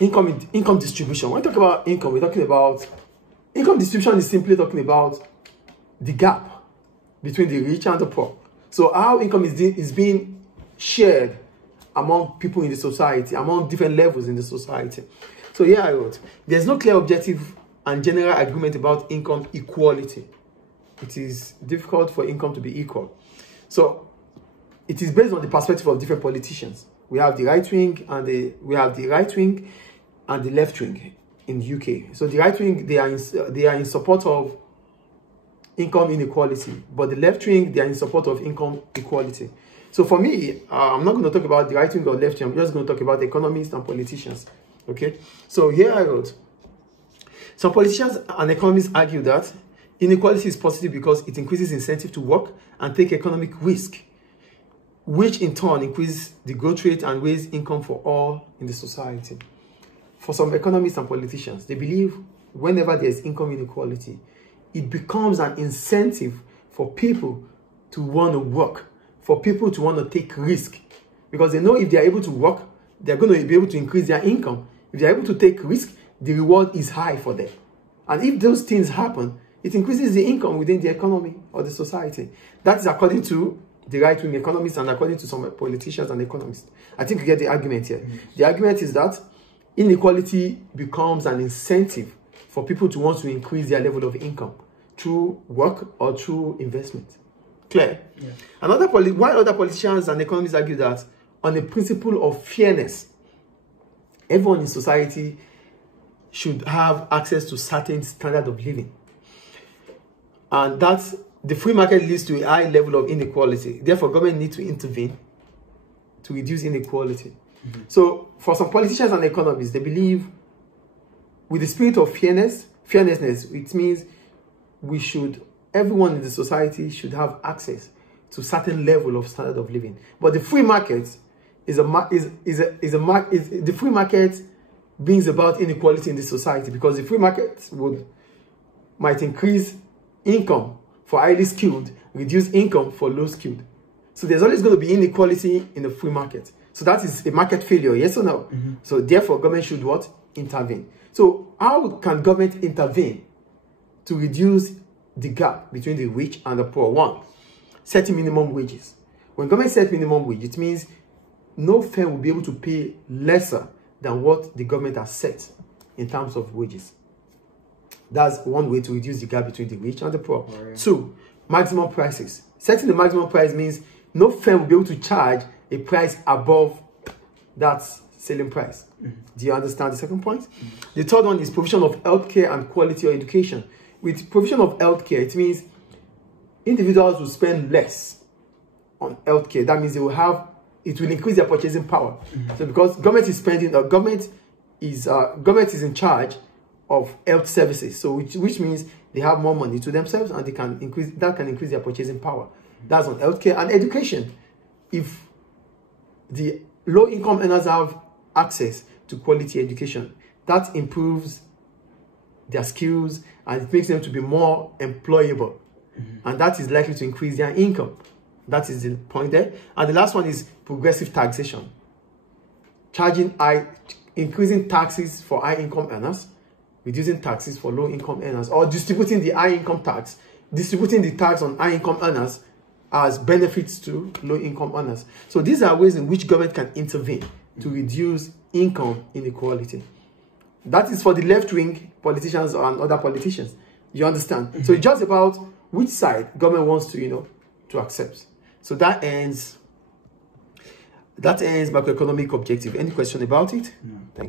income distribution. When we talk about income, we're talking about income distribution is simply talking about the gap between the rich and the poor. So how income is being shared among people in the society, among different levels in the society. So here I wrote, there's no clear objective and general agreement about income equality. It is difficult for income to be equal. So it is based on the perspective of different politicians. We have the right wing and the left wing in the UK. So the right wing, they are in support of income inequality, but the left wing, they are in support of income equality. So for me, I'm not going to talk about the right wing or left wing. I'm just going to talk about economists and politicians. Okay. So here I wrote, some politicians and economists argue that inequality is positive because it increases incentive to work and take economic risk, which in turn increases the growth rate and raise income for all in the society. For some economists and politicians, they believe whenever there's income inequality, it becomes an incentive for people to want to work, for people to want to take risk, because they know if they are able to work, they're going to be able to increase their income. If they're able to take risk, the reward is high for them. And if those things happen, it increases the income within the economy or the society. That is according to the right-wing economists and according to some politicians and economists. I think you get the argument here. The argument is that inequality becomes an incentive for people to want to increase their level of income through work or through investment. Clear? Yeah. While other politicians and economists argue that on the principle of fairness, everyone in society should have access to certain standard of living. And that the free market leads to a high level of inequality. Therefore, government needs to intervene to reduce inequality. So, for some politicians and economists, they believe with the spirit of fairness, it means everyone in the society should have access to certain level of standard of living. But the free market the free market brings about inequality in the society, because the free market might increase income for highly skilled, reduce income for low skilled. So there's always going to be inequality in the free market. So that is a market failure, yes or no? So therefore, government should what? Intervene. So how can government intervene to reduce the gap between the rich and the poor? One, setting minimum wages. When government sets minimum wage, it means no firm will be able to pay lesser than what the government has set in terms of wages. That's one way to reduce the gap between the rich and the poor. Right. Two, maximum prices. Setting the maximum price means no firm will be able to charge a price above that selling price. Do you understand the second point? The third one is provision of healthcare and quality of education. With provision of healthcare, it means individuals will spend less on healthcare. That means it will increase their purchasing power. So because government is spending, government is in charge of health services. So which means they have more money to themselves, and that can increase their purchasing power. That's on healthcare and education. If the low income earners have access to quality education, that improves their skills and it makes them to be more employable. And that is likely to increase their income. That is the point there. And the last one is progressive taxation. Increasing taxes for high income earners, reducing taxes for low income earners, or distributing the high income tax, distributing the tax on high income earners as benefits to low income earners. So these are ways in which government can intervene to reduce income inequality. That is for the left-wing politicians and other politicians. You understand? So it's just about which side government wants to, to accept. So that ends macroeconomic objective. Any question about it? No. Thank you.